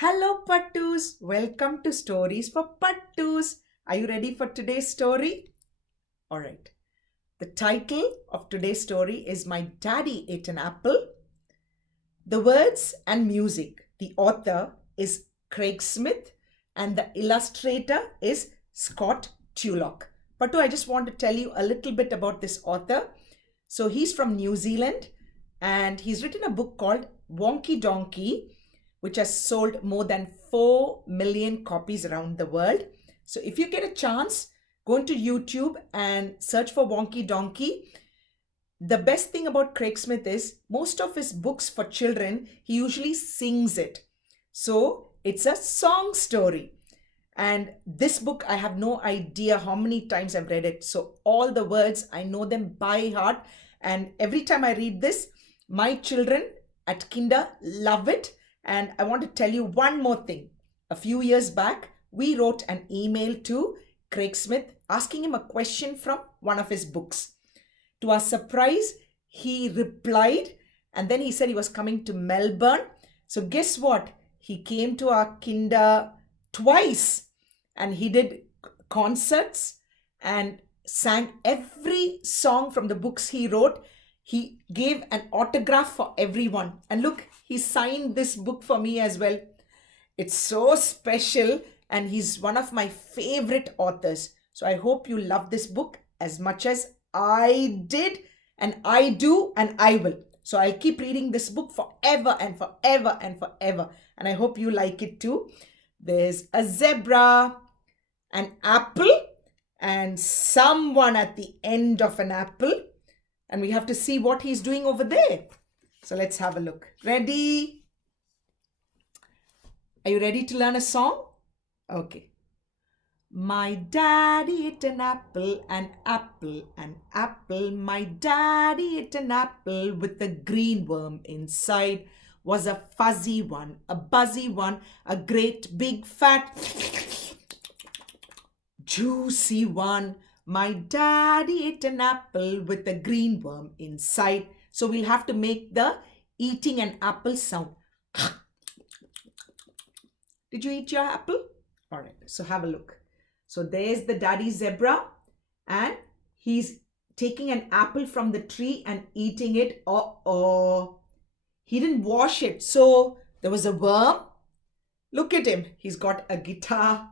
Hello, Pattus. Welcome to Stories for Pattus. Are you ready for today's story? All right. The title of today's story is My Daddy Ate an Apple. The words and music. The author is Craig Smith and the illustrator is Scott Tulloch. Pattu, I just want to tell you a little bit about this author. So he's from New Zealand and he's written a book called Wonky Donkey, which has sold more than 4 million copies around the world. So if you get a chance, go into YouTube and search for Wonky Donkey. The best thing about Craig Smith is most of his books for children, he usually sings it. So it's a song story. And this book, I have no idea how many times I've read it. So all the words, I know them by heart. And every time I read this, my children at kinder love it. And I want to tell you one more thing. A few years back, we wrote an email to Craig Smith asking him a question from one of his books. To our surprise, he replied and then he said he was coming to Melbourne. So guess what? He came to our kinder twice and he did concerts and sang every song from the books he wrote. He gave an autograph for everyone. And look, he signed this book for me as well. It's so special and he's one of my favorite authors. So I hope you love this book as much as I did and I do and I will. So I'll keep reading this book forever and forever and forever. And I hope you like it too. There's a zebra, an apple, and someone at the end of an apple. And we have to see what he's doing over there. So let's have a look. Ready? Are you ready to learn a song? Okay. My daddy ate an apple, an apple, an apple. My daddy ate an apple with a green worm inside. Was a fuzzy one, a buzzy one, a great big fat juicy one. My daddy ate an apple with a green worm inside. So we'll have to make the eating an apple sound. Did you eat your apple? All right, so have a look. So there's the daddy zebra and he's taking an apple from the tree and eating it. Uh-oh. He didn't wash it. So there was a worm. Look at him. He's got a guitar.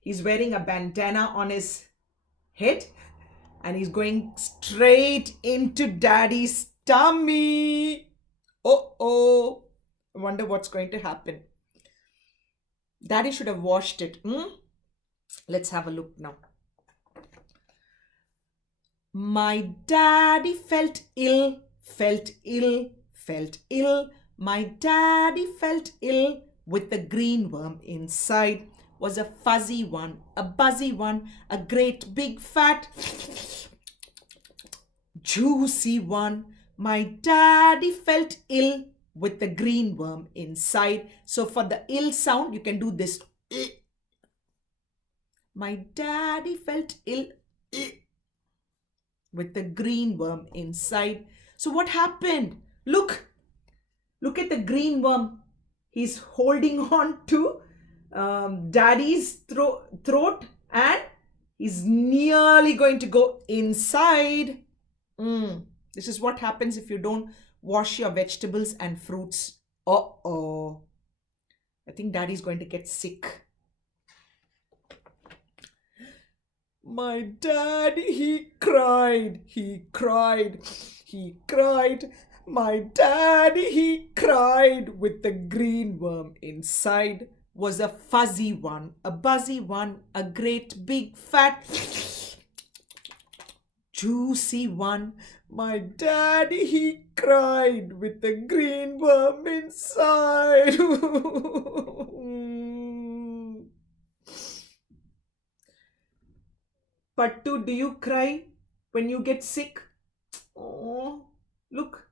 He's wearing a bandana on his head and he's going straight into daddy's tummy. Oh, I wonder what's going to happen. Daddy should have washed it. Let's have a look now. My daddy felt ill, felt ill, felt ill. My daddy felt ill with the green worm inside. Was a fuzzy one, a buzzy one, a great big fat juicy one. My daddy felt ill with the green worm inside. So for the ill sound, you can do this. My daddy felt ill with the green worm inside. So what happened? Look at the green worm. He's holding on to daddy's throat and he's nearly going to go inside. This is what happens if you don't wash your vegetables and fruits. Uh-oh. I think daddy's going to get sick. My daddy, he cried. My daddy, he cried with the green worm inside. Was a fuzzy one, a buzzy one, a great big fat juicy one. My daddy, he cried with the green worm inside. Pattu, do you cry when you get sick? Oh, look.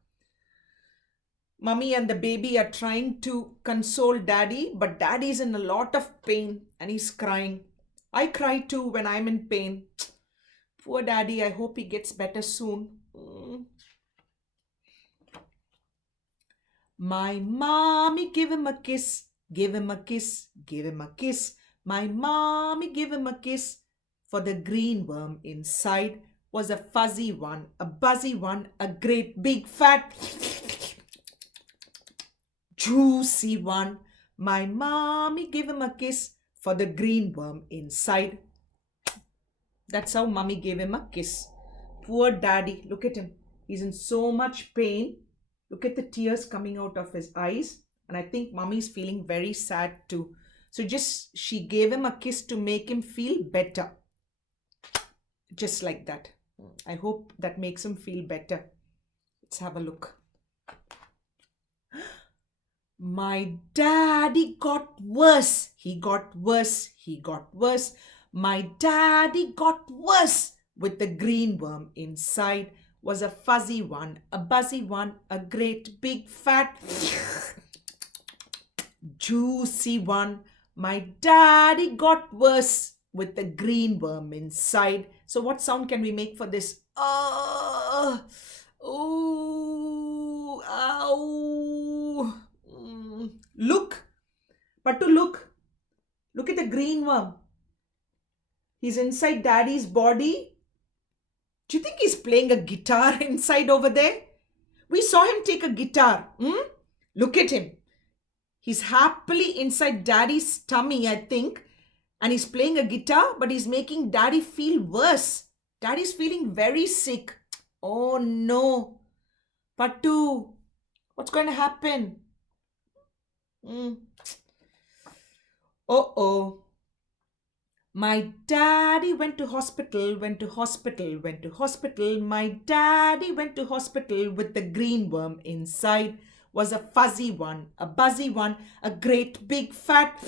Mummy and the baby are trying to console daddy, but daddy's in a lot of pain and he's crying. I cry too when I'm in pain. Poor daddy, I hope he gets better soon. My mommy gave him a kiss, Gave him a kiss, gave him a kiss. My mommy gave him a kiss. For the green worm inside was a fuzzy one, a buzzy one, a great big fat juicy one. My mommy gave him a kiss for the green worm inside. That's how mommy gave him a kiss. Poor daddy, look at him. He's in so much pain. Look at the tears coming out of his eyes. And I think mommy's feeling very sad too. So she gave him a kiss to make him feel better. Just like that. I hope that makes him feel better. Let's have a look. My daddy got worse. He got worse. He got worse. My daddy got worse. With the green worm inside was a fuzzy one, a buzzy one, a great big fat juicy one. My daddy got worse with the green worm inside. So what sound can we make for this? Oh, ow. Look, Pattu, look. Look at the green worm. He's inside daddy's body. Do you think he's playing a guitar inside over there? We saw him take a guitar. Look at him. He's happily inside daddy's tummy, I think. And he's playing a guitar, but he's making daddy feel worse. Daddy's feeling very sick. Oh no. Pattu, what's going to happen? Uh-oh. My daddy went to hospital, went to hospital, went to hospital. My daddy went to hospital with the green worm inside. Was a fuzzy one, a buzzy one, a great big fat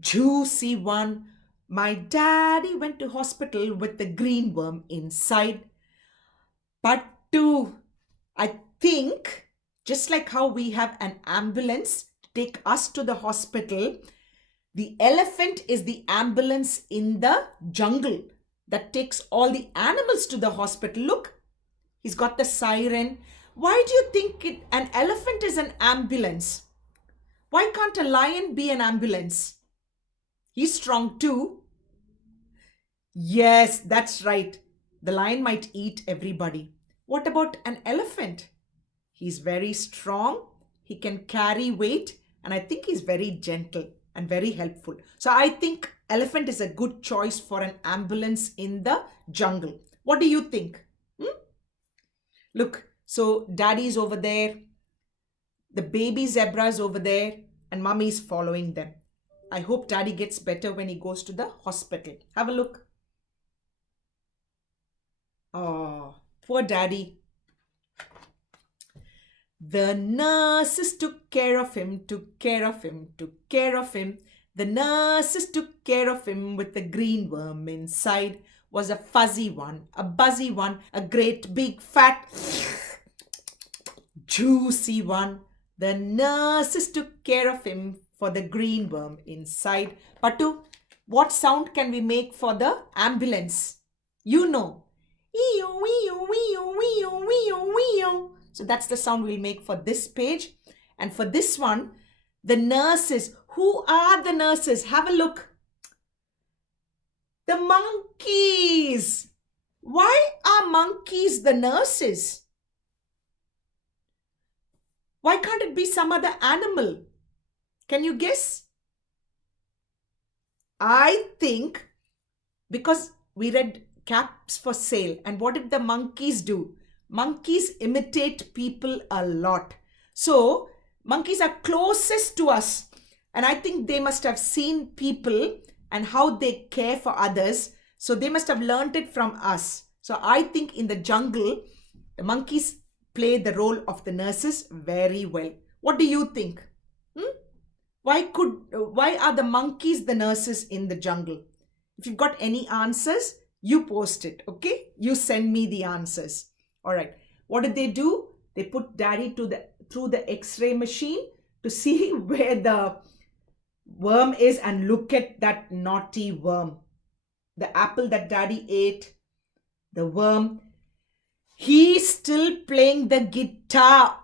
juicy one. My daddy went to hospital with the green worm inside. Pattu, I think just like how we have an ambulance to take us to the hospital, the elephant is the ambulance in the jungle that takes all the animals to the hospital. Look, he's got the siren. Why do you think an elephant is an ambulance? Why can't a lion be an ambulance? He's strong too. Yes, that's right. The lion might eat everybody. What about an elephant? He's very strong. He can carry weight. And I think he's very gentle and very helpful. So I think elephant is a good choice for an ambulance in the jungle. What do you think? Look, so daddy's over there. The baby zebra's over there. And mommy's following them. I hope daddy gets better when he goes to the hospital. Have a look. Oh, poor daddy. The nurses took care of him, took care of him, took care of him. The nurses took care of him with the green worm inside. Was a fuzzy one, a buzzy one, a great big fat juicy one. The nurses took care of him for the green worm inside. Pattu, what sound can we make for the ambulance? You know. Ee-oo, ee-oo, ee-oo, ee-oo, ee-oo, ee-oo. So that's the sound we'll make for this page. And for this one, the nurses. Who are the nurses? Have a look. The monkeys. Why are monkeys the nurses? Why can't it be some other animal? Can you guess? I think because we read caps for sale. And what did the monkeys do? Monkeys imitate people a lot. So monkeys are closest to us. And I think they must have seen people and how they care for others. So they must have learned it from us. So I think in the jungle, the monkeys play the role of the nurses very well. What do you think? Why are the monkeys the nurses in the jungle? If you've got any answers, you post it, okay? You send me the answers. All right. What did they do? They put daddy through the X-ray machine to see where the worm is, and look at that naughty worm. The apple that daddy ate, the worm. He's still playing the guitar.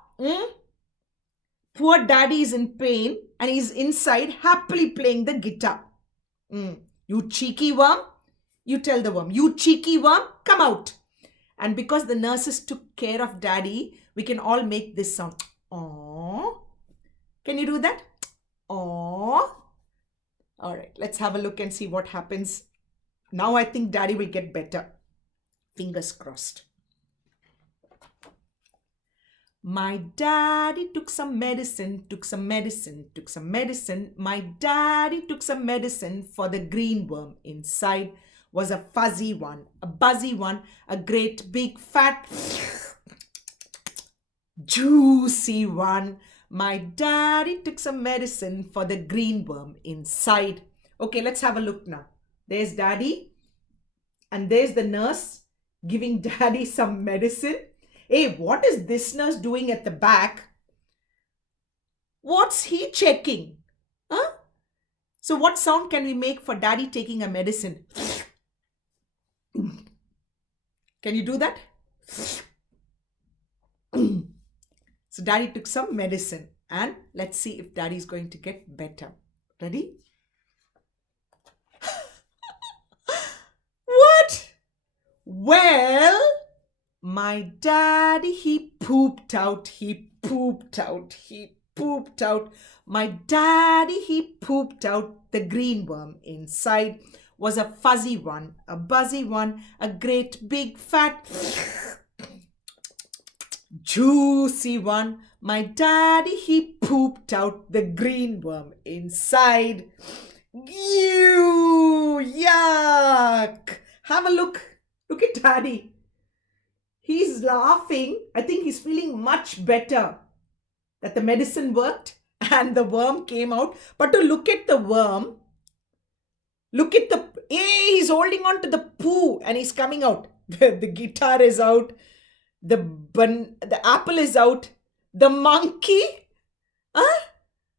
Poor daddy is in pain and he's inside happily playing the guitar. You cheeky worm, you tell the worm, you cheeky worm, come out. And because the nurses took care of daddy, we can all make this sound. Aww. Can you do that? Aww. All right, let's have a look and see what happens. Now I think daddy will get better. Fingers crossed. My daddy took some medicine, took some medicine, took some medicine. My daddy took some medicine for the green worm. Inside was a fuzzy one, a buzzy one, a great big fat juicy one. My daddy took some medicine for the green worm inside. Okay, let's have a look now. There's daddy and there's the nurse giving daddy some medicine. Hey, what is this nurse doing at the back? What's he checking? Huh? So what sound can we make for daddy taking a medicine? Can you do that? So daddy took some medicine and let's see if daddy is going to get better. Ready? What? Well, my daddy, he pooped out, he pooped out, he pooped out. My daddy, he pooped out. The green worm inside was a fuzzy one, a buzzy one, a great big fat juicy one. My daddy, he pooped out the green worm inside. Ew, yuck. Have a look. Look at daddy. He's laughing. I think he's feeling much better that the medicine worked and the worm came out. But to look at the worm, look at the, hey, he's holding on to the poo and he's coming out. The guitar is out. The apple is out. The monkey, huh?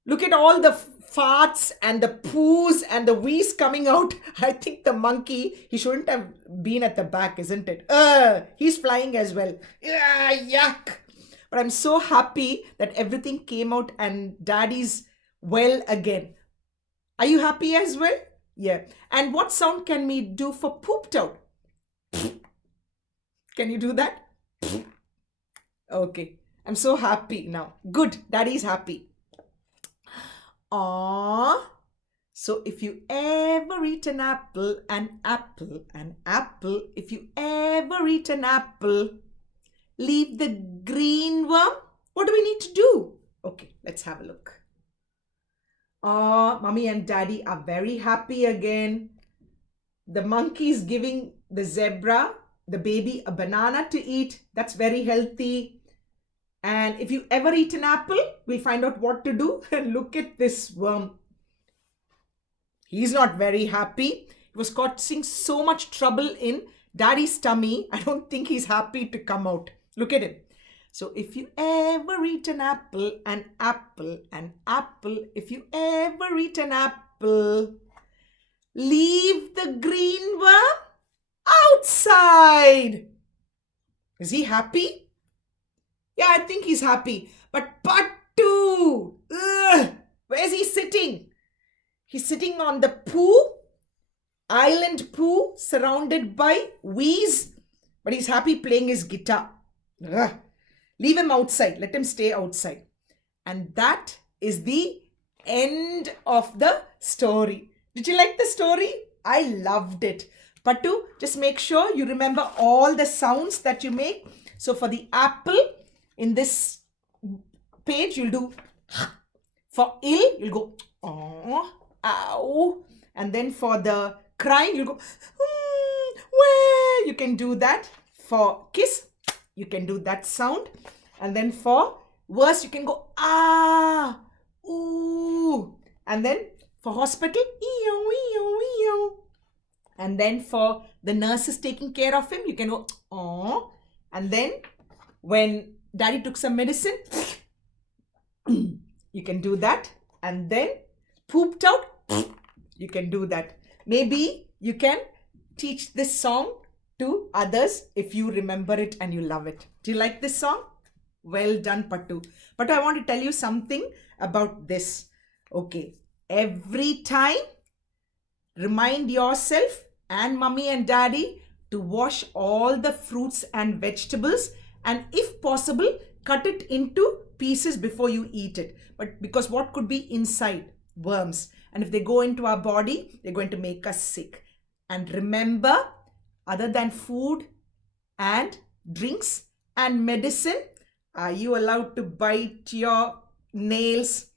Look at all the farts and the poos and the wheeze coming out. I think the monkey, he shouldn't have been at the back, isn't it? He's flying as well. Yuck. But I'm so happy that everything came out and daddy's well again. Are you happy as well? Yeah. And what sound can we do for pooped out? Can you do that? Okay. I'm so happy now. Good. Daddy's happy. Aww. So if you ever eat an apple, if you ever eat an apple, leave the green worm. What do we need to do? Okay, let's have a look. Mommy and daddy are very happy again. The monkey is giving the zebra, the baby, a banana to eat. That's very healthy. And if you ever eat an apple, we'll find out what to do. And look at this worm. He's not very happy. He was causing so much trouble in daddy's tummy. I don't think he's happy to come out. Look at him. So if you ever eat an apple, if you ever eat an apple, leave the green worm outside. Is he happy? Yeah, I think he's happy. But Pattu, where's he sitting? He's sitting on the poo, island poo, surrounded by weeds. But he's happy playing his guitar. Leave him outside. Let him stay outside. And that is the end of the story. Did you like the story? I loved it. Pattu, just make sure you remember all the sounds that you make. So for the apple, in this page, you'll do for ill, you'll go oh, ow. And then for the crying, you'll go where. You can do that. For kiss, you can do that sound. And then for worse, you can go ah, ooh. And then for hospital, ee-oh, ee-oh, ee-oh. And then for the nurses taking care of him, you can go oh. And then when daddy took some medicine, you can do that. And then pooped out, you can do that. Maybe you can teach this song to others if you remember it and you love it. Do you like this song? Well done, Pattu. But I want to tell you something about this. Okay. Every time, remind yourself and mommy and daddy to wash all the fruits and vegetables, and if possible, cut it into pieces before you eat it. But because what could be inside? Worms. And if they go into our body, they're going to make us sick. And remember, other than food and drinks and medicine, are you allowed to bite your nails?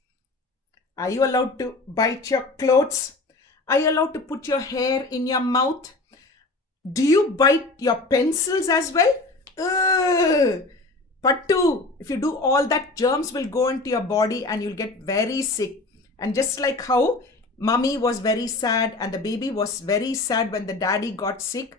Are you allowed to bite your clothes? Are you allowed to put your hair in your mouth? Do you bite your pencils as well? Ugh. Pattu, if you do all that, germs will go into your body and you'll get very sick. And just like how mommy was very sad and the baby was very sad when the daddy got sick,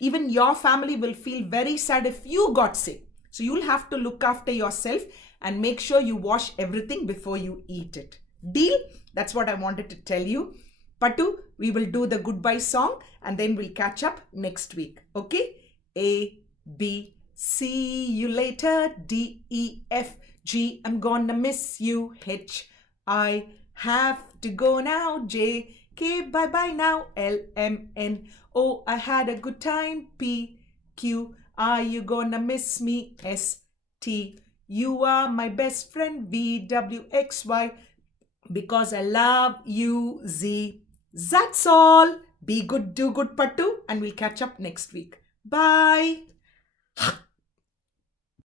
even your family will feel very sad if you got sick. So you'll have to look after yourself and make sure you wash everything before you eat it. Deal? That's what I wanted to tell you. Pattu, we will do the goodbye song and then we'll catch up next week. Okay? A, B, see you later. D, E, F, G, I'm gonna miss you. H, I have to go now. J, K, bye bye now. L, M, N, O, I had a good time. P, Q, are you gonna miss me? S, T, you are my best friend. V, W, X, Y, because I love you. Z, that's all. Be good, do good, Pattu, and we'll catch up next week. Bye.